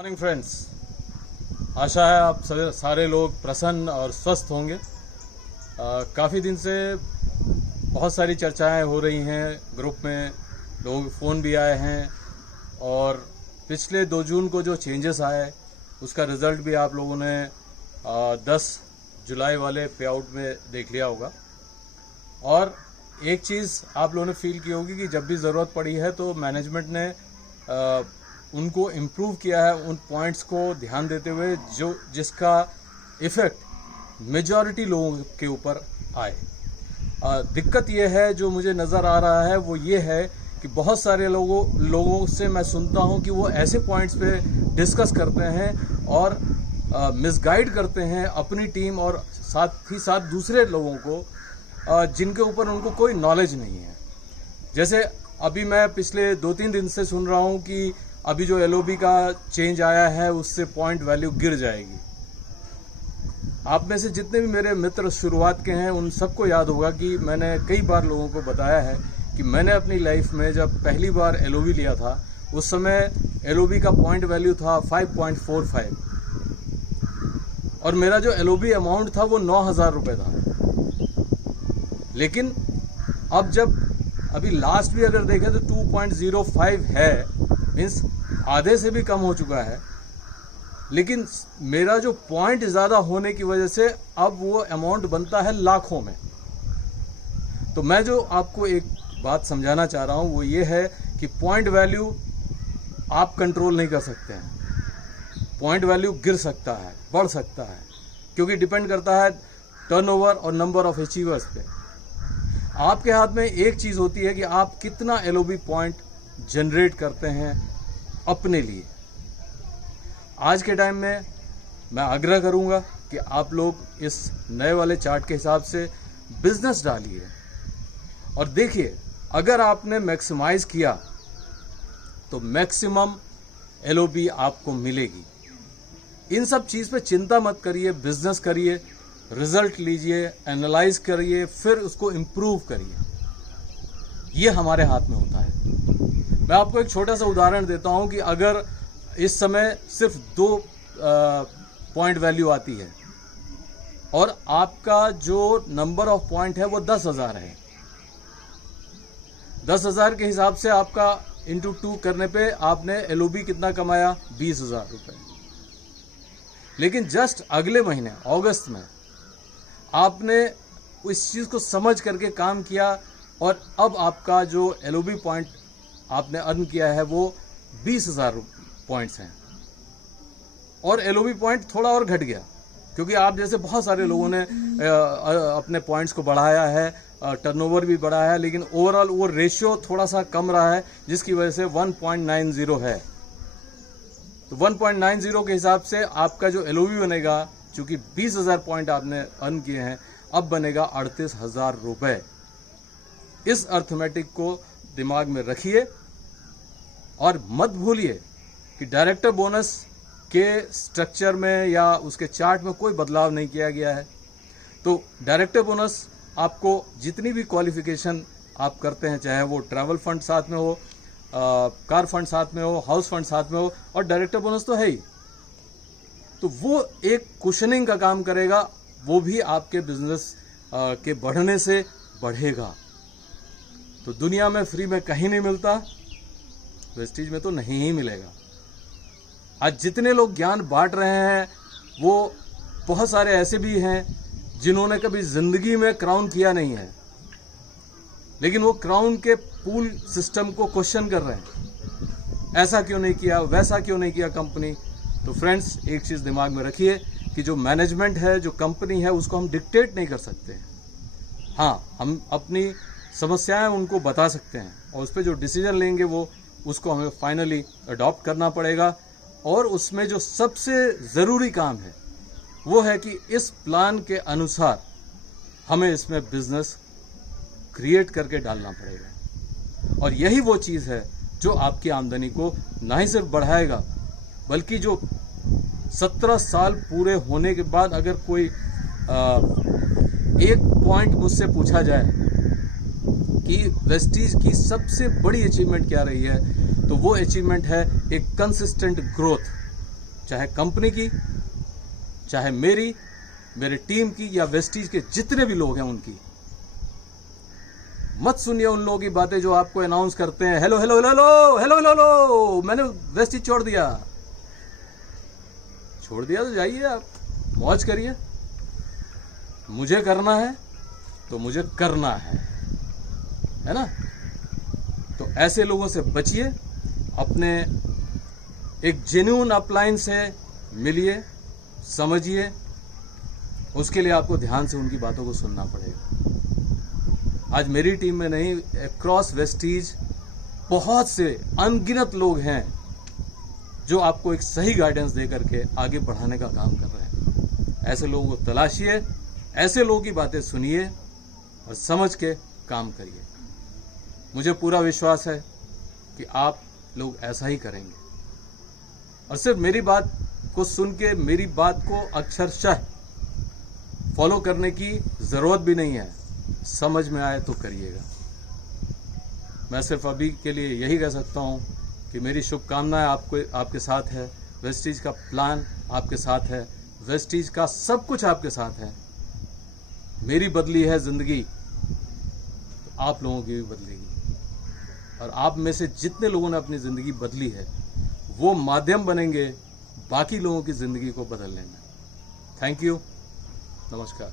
Morning friends, आशा है आप सारे लोग प्रसन्न और स्वस्थ होंगे। काफ़ी दिन से बहुत सारी चर्चाएं हो रही हैं ग्रुप में, लोग फ़ोन भी आए हैं और पिछले 2 जून को जो चेंजेस आए उसका रिज़ल्ट भी आप लोगों ने 10 जुलाई वाले पे आउट में देख लिया होगा। और एक चीज़ आप लोगों ने फील की होगी कि जब भी ज़रूरत पड़ी है तो मैनेजमेंट ने उनको इम्प्रूव किया है, उन पॉइंट्स को ध्यान देते हुए जिसका इफ़ेक्ट मेजॉरिटी लोगों के ऊपर आए। दिक्कत ये है, जो मुझे नज़र आ रहा है वो ये है कि बहुत सारे लोगों से मैं सुनता हूँ कि वो ऐसे पॉइंट्स पे डिस्कस करते हैं और मिसगाइड करते हैं अपनी टीम और साथ ही साथ दूसरे लोगों को जिनके ऊपर उनको कोई नॉलेज नहीं है। जैसे अभी मैं पिछले 2-3 दिन से सुन रहा हूँ कि अभी जो LOB का चेंज आया है उससे पॉइंट वैल्यू गिर जाएगी। आप में से जितने भी मेरे मित्र शुरुआत के हैं उन सबको याद होगा कि मैंने कई बार लोगों को बताया है कि मैंने अपनी लाइफ में जब पहली बार LOB लिया था उस समय LOB का पॉइंट वैल्यू था 5.45 और मेरा जो LOB अमाउंट था वो 9,000 रुपये था। लेकिन अब जब अभी लास्ट भी अगर देखें तो 2.05 है, मीन्स आधे से भी कम हो चुका है। लेकिन मेरा जो पॉइंट ज़्यादा होने की वजह से अब वो अमाउंट बनता है लाखों में। तो मैं जो आपको एक बात समझाना चाह रहा हूँ वो ये है कि पॉइंट वैल्यू आप कंट्रोल नहीं कर सकते हैं। पॉइंट वैल्यू गिर सकता है, बढ़ सकता है, क्योंकि डिपेंड करता है टर्नओवर और नंबर ऑफ अचीवर्स पे। आपके हाथ में एक चीज़ होती है कि आप कितना LOB पॉइंट जनरेट करते हैं अपने लिए। आज के टाइम में मैं आग्रह करूंगा कि आप लोग इस नए वाले चार्ट के हिसाब से बिजनेस डालिए और देखिए, अगर आपने मैक्सिमाइज किया तो मैक्सिमम LOB आपको मिलेगी। इन सब चीज़ पे चिंता मत करिए, बिजनेस करिए, रिजल्ट लीजिए, एनालाइज करिए, फिर उसको इम्प्रूव करिए। ये हमारे हाथ में होता है। मैं आपको एक छोटा सा उदाहरण देता हूं कि अगर इस समय सिर्फ 2 पॉइंट वैल्यू आती है और आपका जो नंबर ऑफ पॉइंट है वो 10,000 है, 10,000 के हिसाब से आपका इंटू 2 करने पे आपने LOB कितना कमाया? 20,000 रुपये। लेकिन जस्ट अगले महीने अगस्त में आपने इस चीज़ को समझ करके काम किया और अब आपका जो LOB पॉइंट आपने अर्न किया है वो 20,000 पॉइंट्स हैं और LOB पॉइंट थोड़ा और घट गया क्योंकि आप जैसे बहुत सारे लोगों ने अपने पॉइंट्स को बढ़ाया है, टर्नओवर भी बढ़ा है, लेकिन ओवरऑल वो रेशियो थोड़ा सा कम रहा है जिसकी वजह से 1.90 है। तो 1.90 के हिसाब से आपका जो LOB बनेगा, चूंकि 20,000 पॉइंट आपने अर्न किए हैं, अब बनेगा 38,000 रुपये। इस अर्थमेटिक को दिमाग में रखिए और मत भूलिए कि डायरेक्टर बोनस के स्ट्रक्चर में या उसके चार्ट में कोई बदलाव नहीं किया गया है। तो डायरेक्टर बोनस आपको जितनी भी क्वालिफिकेशन आप करते हैं, चाहे वो ट्रैवल फंड साथ में हो, कार फंड साथ में हो, हाउस फंड साथ में हो, और डायरेक्टर बोनस तो है ही, तो वो एक कुशनिंग का काम करेगा। वो भी आपके बिजनेस के बढ़ने से बढ़ेगा। तो दुनिया में फ्री में कहीं नहीं मिलता, वेस्टीज में तो नहीं ही मिलेगा। आज जितने लोग ज्ञान बांट रहे हैं वो बहुत सारे ऐसे भी हैं जिन्होंने कभी जिंदगी में क्राउन किया नहीं है, लेकिन वो क्राउन के पूल सिस्टम को क्वेश्चन कर रहे हैं। ऐसा क्यों नहीं किया, वैसा क्यों नहीं किया कंपनी। तो फ्रेंड्स, एक चीज़ दिमाग में रखिए कि जो मैनेजमेंट है, जो कंपनी है, उसको हम डिक्टेट नहीं कर सकते। हाँ, हम अपनी समस्याएं उनको बता सकते हैं और उस पर जो डिसीजन लेंगे वो उसको हमें फाइनली अडॉप्ट करना पड़ेगा। और उसमें जो सबसे ज़रूरी काम है वो है कि इस प्लान के अनुसार हमें इसमें बिजनेस क्रिएट करके डालना पड़ेगा। और यही वो चीज़ है जो आपकी आमदनी को ना ही सिर्फ बढ़ाएगा, बल्कि जो 17 साल पूरे होने के बाद अगर कोई एक पॉइंट मुझसे पूछा जाए कि वेस्टीज की सबसे बड़ी अचीवमेंट क्या रही है, तो वो अचीवमेंट है एक कंसिस्टेंट ग्रोथ। चाहे कंपनी की, चाहे मेरी, मेरे टीम की, या वेस्टीज के जितने भी लोग हैं उनकी। मत सुनिए उन लोगों की बातें जो आपको अनाउंस करते हैं, hello hello hello hello hello hello hello, मैंने वेस्टीज छोड़ दिया। छोड़ दिया तो जाइए, आप मौज करिए। मुझे करना है तो मुझे करना है ना। तो ऐसे लोगों से बचिए, अपने एक जेन्युइन अपलाइन से मिलिए, समझिए, उसके लिए आपको ध्यान से उनकी बातों को सुनना पड़ेगा। आज मेरी टीम में नहीं, अक्रॉस वेस्टीज बहुत से अनगिनत लोग हैं जो आपको एक सही गाइडेंस दे करके आगे बढ़ाने का काम कर रहे हैं। ऐसे लोगों को तलाशिए, ऐसे लोगों की बातें सुनिए और समझ के काम करिए। मुझे पूरा विश्वास है कि आप लोग ऐसा ही करेंगे। और सिर्फ मेरी बात को सुन के, मेरी बात को अक्षरशः फॉलो करने की जरूरत भी नहीं है, समझ में आए तो करिएगा। मैं सिर्फ अभी के लिए यही कह सकता हूं कि मेरी शुभकामनाएं आपके साथ है, वेस्टीज का प्लान आपके साथ है, वेस्टीज का सब कुछ आपके साथ है। मेरी बदली है जिंदगी, तो आप लोगों की भी बदलेगी। और आप में से जितने लोगों ने अपनी जिंदगी बदली है, वो माध्यम बनेंगे बाकी लोगों की जिंदगी को बदलने में। थैंक यू, नमस्कार।